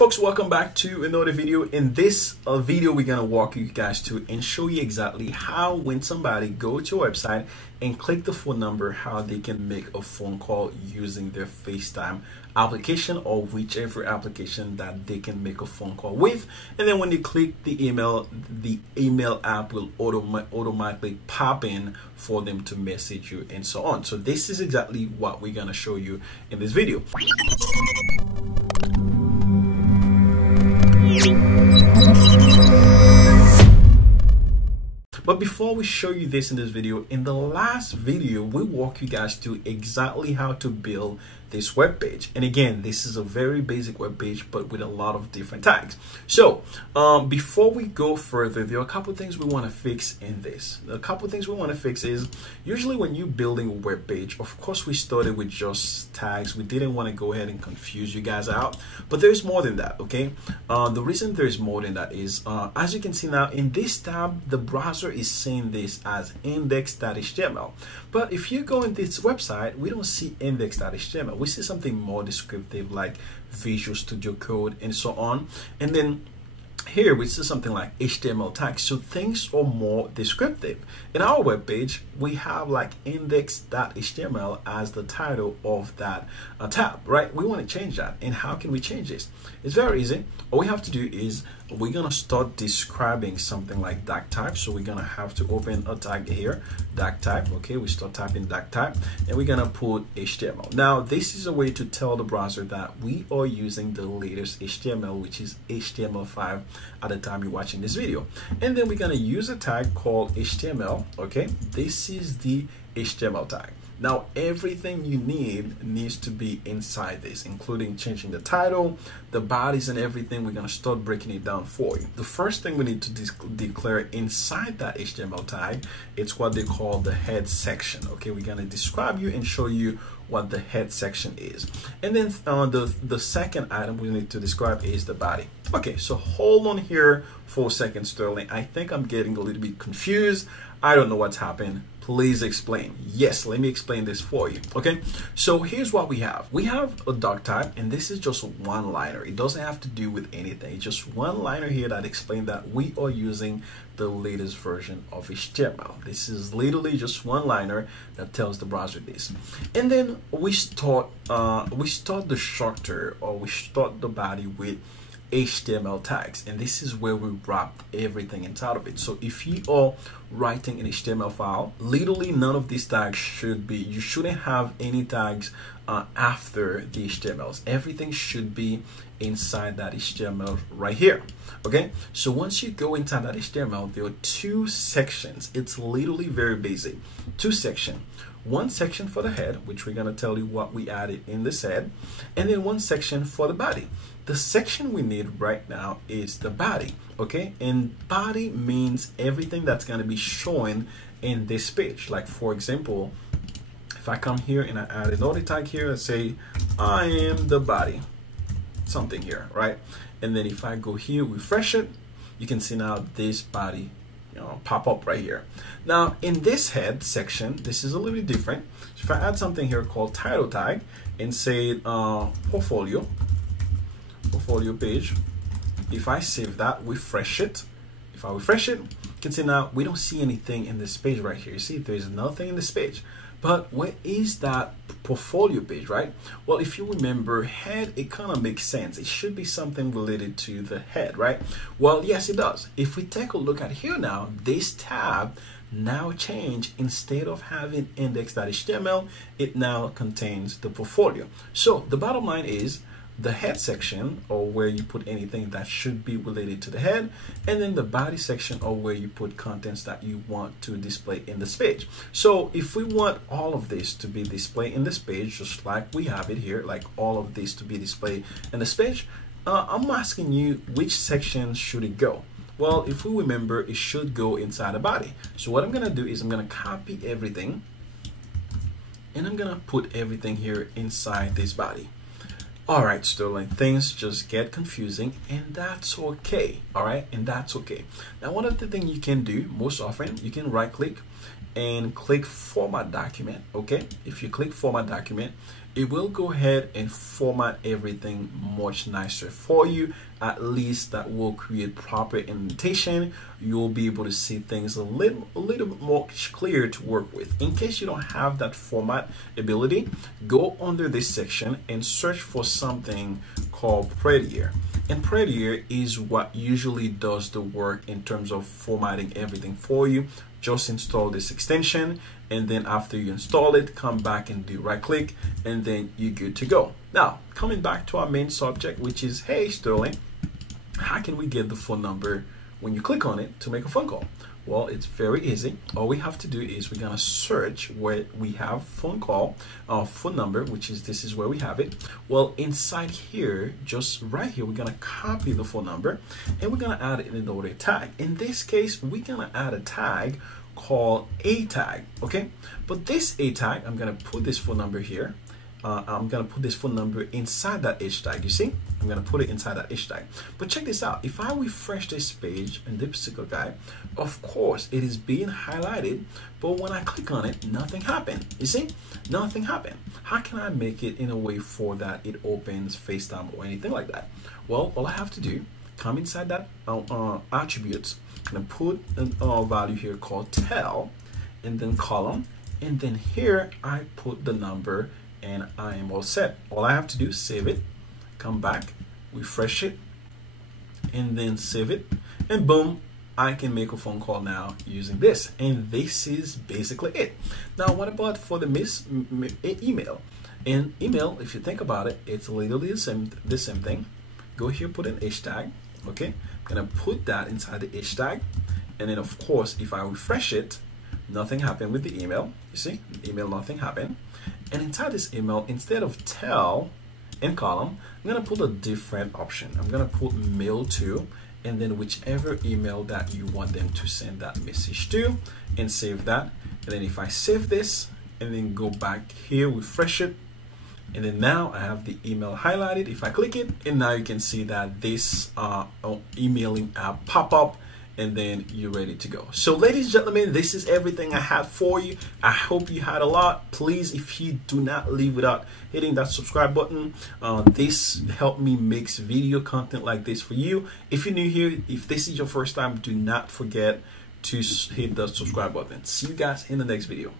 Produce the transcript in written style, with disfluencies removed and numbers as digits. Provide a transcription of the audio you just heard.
folks, welcome back to another video. In this video, we're gonna walk you guys through and show you exactly how, when somebody go to your website and click the phone number, how they can make a phone call using their FaceTime application or whichever application that they can make a phone call with. And then when you click the email app will automatically pop in for them to message you and so on. So this is exactly what we're gonna show you in this video. But before we show you this in this video, in the last video, we walk you guys through exactly how to build this web page. And again, this is a very basic web page, but with a lot of different tags. So before we go further, there are a couple of things we want to fix in this. A couple of things we want to fix is usually when you're building a web page, of course, we started with just tags. We didn't want to go ahead and confuse you guys out, but there's more than that. Okay. The reason there's more than that is, as you can see now in this tab, the browser is saying this as index.html. But if you go in this website, we don't see index.html. We see something more descriptive like Visual Studio Code and so on. And then here we see something like HTML tags. So things are more descriptive. In our web page, we have like index.html as the title of that tab, right? We want to change that. And how can we change this? It's very easy. All we have to do is we're gonna start describing something like tag type. So we're gonna have to open a tag here, tag type. Okay, we start typing tag type, and we're gonna put HTML. Now this is a way to tell the browser that we are using the latest HTML, which is HTML5 at the time you're watching this video. And then we're gonna use a tag called HTML. Okay, this is the HTML tag. Now everything you need needs to be inside this, including changing the title, the bodies, and everything. We're gonna start breaking it down for you. The first thing we need to declare inside that HTML tag, it's what they call the head section. Okay, we're gonna describe you and show you what the head section is. And then the second item we need to describe is the body. Okay, so hold on here for a second, Sterling. I think I'm getting a little bit confused. I don't know what's happened. Please explain. Yes, let me explain this for you. Okay, so here's what we have. We have a doc type, and this is just a one-liner. It doesn't have to do with anything. It's just one liner here that explains that we are using the latest version of HTML. This is literally just one liner that tells the browser this. And then we start the structure, or we start the body with HTML tags, and this is where we wrap everything inside of it. So if you are writing an HTML file, literally none of these tags should be, you shouldn't have any tags after the HTMLs. Everything should be inside that HTML right here. Okay, so once you go inside that HTML, there are two sections. It's literally very basic. Two sections. One section for the head, which we're going to tell you what we added in this head, and then one section for the body. The section we need right now is the body. Okay, and body means everything that's going to be showing in this page. Like for example, if I come here and I add another tag here and say I am the body, something here, right? And then if I go here, refresh it, you can see now this body pop up right here. Now in this head section, this is a little bit different. So if I add something here called title tag and say portfolio page, if I save that, refresh it, if I refresh it, you can see now we don't see anything in this page right here. You see there's nothing in this page, but where is that portfolio page, right? Well, if you remember head, it kind of makes sense. It should be something related to the head, right? Well, yes, it does. If we take a look at here now, this tab now change. Instead of having index.html, it now contains the portfolio. So the bottom line is the head section, or where you put anything that should be related to the head, and then the body section, or where you put contents that you want to display in this page. So if we want all of this to be displayed in this page, just like we have it here, like all of this to be displayed in this page, I'm asking you, which section should it go? Well, if we remember, it should go inside the body. So what I'm gonna do is I'm gonna copy everything, and I'm gonna put everything here inside this body. All right, Sterling, things just get confusing, and that's okay. All right, and that's okay. Now, one of the things you can do most often, you can right click and click format document. Okay, if you click format document, it will go ahead and format everything much nicer for you. At least that will create proper indentation. You'll be able to see things a little bit more clear to work with. In case you don't have that format ability, go under this section and search for something called Prettier. And Prettier is what usually does the work in terms of formatting everything for you. Just install this extension, and then after you install it, come back and do right click, and then you're good to go. Now, coming back to our main subject, which is, hey Sterling, how can we get the phone number when you click on it to make a phone call? Well, it's very easy. All we have to do is we're gonna search where we have phone number, which is, this is where we have it. Well, inside here, just right here, we're gonna copy the phone number and we're gonna add it in another tag. In this case, we're gonna add a tag called a tag, okay? But this a tag, I'm gonna put this phone number here. I'm gonna put this phone number inside that h tag. You see, I'm gonna put it inside that h tag. But check this out. If I refresh this page and this particular guy, of course it is being highlighted, but when I click on it, nothing happened. You see, nothing happened. How can I make it in a way for that it opens FaceTime or anything like that? Well, all I have to do, come inside that attributes and put a value here called tel, and then column, and then here I put the number, and I am all set. All I have to do is save it, come back, refresh it, and then save it, and boom, I can make a phone call now using this. And this is basically it. Now, what about for the email? In email, if you think about it, it's literally the same thing. Go here, put an h tag. Okay, I'm gonna put that inside the h tag, and then of course, if I refresh it, nothing happened with the email. You see, email, nothing happened. And inside this email, instead of tel in column, I'm gonna put a different option. I'm gonna put mail to, and then whichever email that you want them to send that message to, and save that. And then if I save this and then go back here, refresh it, and then now I have the email highlighted. If I click it, and now you can see that this emailing app pop up, and then you're ready to go. So ladies and gentlemen, this is everything I had for you. I hope you had a lot. Please, if you do not leave without hitting that subscribe button, this helped me make video content like this for you. If you're new here, if this is your first time, do not forget to hit the subscribe button. See you guys in the next video.